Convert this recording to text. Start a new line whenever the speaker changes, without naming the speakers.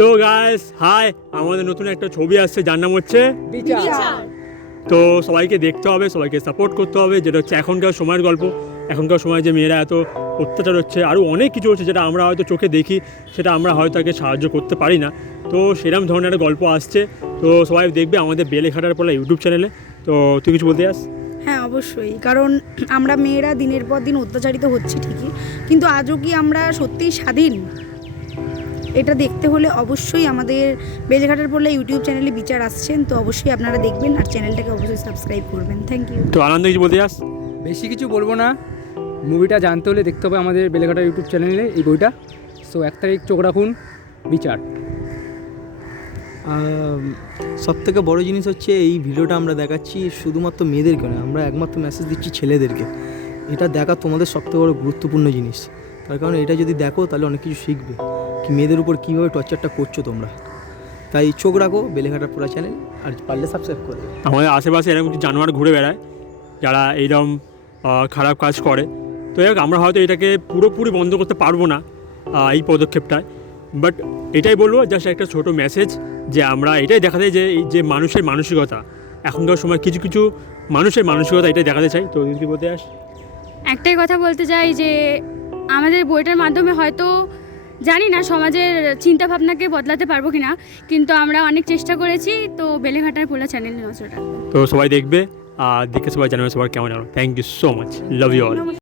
তো guys hi আমাদের নতুন একটা ছবি আসছে যার নাম হচ্ছে
বিচার।
তো সবাইকে দেখতে হবে সবাইকে সাপোর্ট করতে হবে যেটা হচ্ছে এখনকার সময়ের গল্প। এখনকার সময় যে মেয়েরা এত অত্যাচার হচ্ছে আরও অনেক কিছু হচ্ছে যেটা আমরা হয়তো চোখে দেখি সেটা আমরা হয়তো তাকে সাহায্য করতে পারি না। তো সেরকম ধরনের একটা গল্প আসছে। তো সবাই দেখবে আমাদের বেলে বেলেঘাটার পরে ইউটিউব চ্যানেলে তো তুই কিছু বলতে চাস?
হ্যাঁ অবশ্যই। কারণ আমরা মেয়েরা দিনের পর দিন অত্যাচারিত হচ্ছি ঠিকই। কিন্তু আজও কি আমরা সত্যিই স্বাধীন? এটা দেখতে হলে অবশ্যই আমাদের বেলঘাটার পড়লে ইউটিউব চ্যানেলে বিচার আসছেন তো অবশ্যই আপনারা দেখবেন আর চ্যানেলটাকে অবশ্যই সাবস্ক্রাইব করবেন। থ্যাংক ইউ
তো আনন্দ কিছু বলতে চাস?
বেশি কিছু বলব না। মুভিটা জানতে হলে দেখতে হবে আমাদের বেলেঘাটা ইউটিউব চ্যানেলে এই বইটা। সো এক তারিখ চোখ রাখুন বিচার।
সব থেকে বড় জিনিস হচ্ছে এই ভিডিওটা আমরা দেখাচ্ছি শুধুমাত্র মেয়েদেরকে নয় আমরা একমাত্র মেসেজ দিচ্ছি ছেলেদেরকে। এটা দেখা তোমাদের সবথেকে বড় গুরুত্বপূর্ণ জিনিস। তার কারণ এটা যদি দেখো তাহলে অনেক কিছু শিখবে। মেয়েদের উপর কীভাবে টর্চারটা করছ তোমরা? তাই চোখ রাখো বেলেঘাটার পুরা চ্যানেল আর পারলে সাবস্ক্রাইব করে
আমাদের আশেপাশে এরকম কিছু জানোয়ার ঘুরে বেড়ায় যারা এইরকম খারাপ কাজ করে। তো যাই হোক আমরা হয়তো এটাকে পুরোপুরি বন্ধ করতে পারব না এই পদক্ষেপটায়। বাট এটাই বলব জাস্ট একটা ছোট মেসেজ যে আমরা এটাই দেখাতে যে এই যে মানুষের মানসিকতা এখনকার সময় কিছু কিছু মানুষের মানসিকতা এটাই দেখাতে চাই। তো বলতে আস
একটাই কথা বলতে চাই যে আমাদের বইটার মাধ্যমে হয়তো জানি না সমাজের চিন্তা ভাবনাকে বদলাতে পারব কিনা, কিন্তু আমরা অনেক চেষ্টা করেছি, তো বেলেঘাটার পোলা চ্যানেল নজর রাখব।
তো সবাই দেখবে, আর দেখে সবাই জানাবে সবার কেমন thank you so much love you all